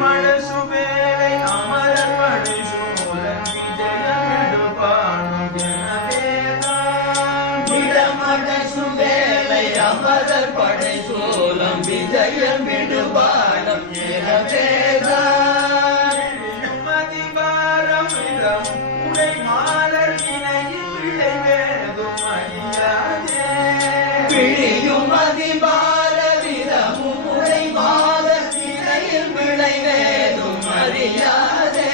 மழசுவேலை அமரர் படை சோழன் விஜயமெடுபானும் எனவேதான் இடமழசுவேலை அமரர் படை சோழம் விஜயமெடுபானம் எனவேதான் மதிவாரம் இடம் உடை மாலர் இணையில் விளைவேதும் அறியாதே பிழியும் அதிபார விதமும் உடை மாலர் இணையில் விளைவேதும் அறியாதே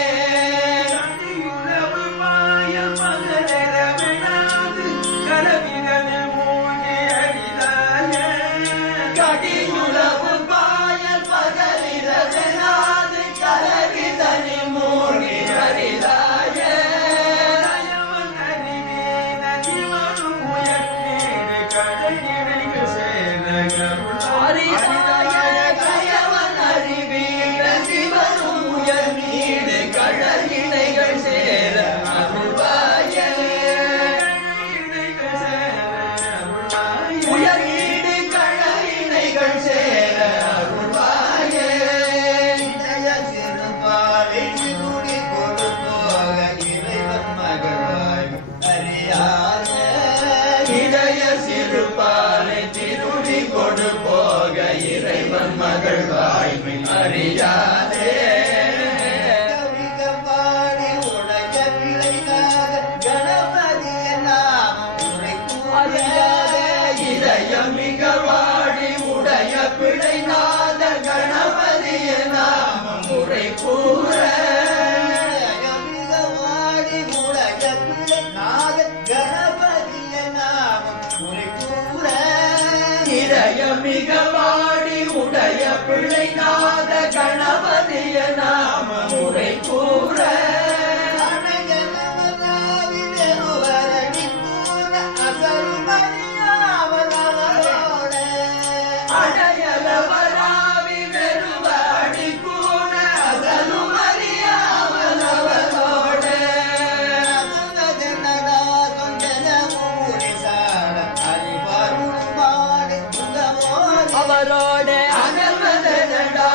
உறவு மாய மகளெனது கலவிதனில் மூழ்கி அடிதாயே கடியுறவு பாயல் பகலிரவெனாது கலவிதனில் மூழ்கி அறிதாயே தயவன் அறிவீன ஜீவனும் உயர்நீடு கடலிடைகள் சேர அறிதாய கயவன் அறிவீர சிவனும் உயர் நீடு கழலிடைகள் சேர அருள்வாயே உயர் நீடு கழலிடைகள் சேர அருள்வாயே இளைய சிறுபாலை திருடி கொடுப்போக இறைவன் மகளாய் அறியாதே இளைய சிறுபாலை திருடி கொடுப்போக இறைவன் மகள் வாய்மை அறியாதே கவிகபாடி உடைய விளையாக கணபதிய நாமம் உரைக்கூறியாதே இதய மிக வாடி உடைய பிழைநாத கணபதிய நாமம் உரை கூற மிக வாடி உடைய பிழைநாத கணபதிய நாமம் உரை கூற இதய மிக வாடி உடைய பிழைநாத கணபதிய நாமம் உரை கூற அடையலவராவி வெறுவடி கூன அசலுமறியாவலவரோட அவரோட அகல்வதடா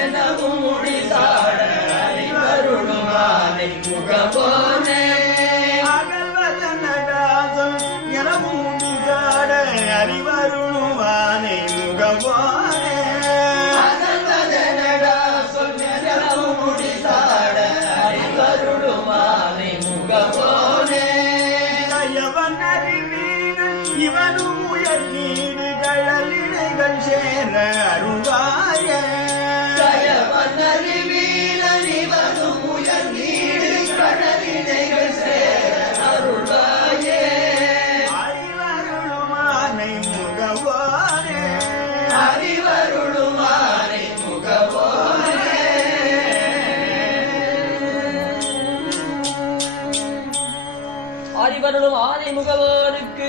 எனவும் முடிசாட அறிவருளுமானை முகபோனே அகல்வதனடாசம் எனவும் முடிசாட அறிவருளுவானை முகவானே அகல்வதடா எனவும் முடிசாட அறிவருளுமானை முகபோனே தயவன் அறிவீனன் இவனும் உயர் நீடு கழலிடைகள் சேர அருள்வாயே கயவன் அறிவீரன் இவனும் உயர் நீடு கடலிடைகள் சேர அருள்வாயே அறிவருளுமானை முகவானே அறிவருளுமானை முகபோனே அறிவருளும் ஆனை முகவோனுக்கு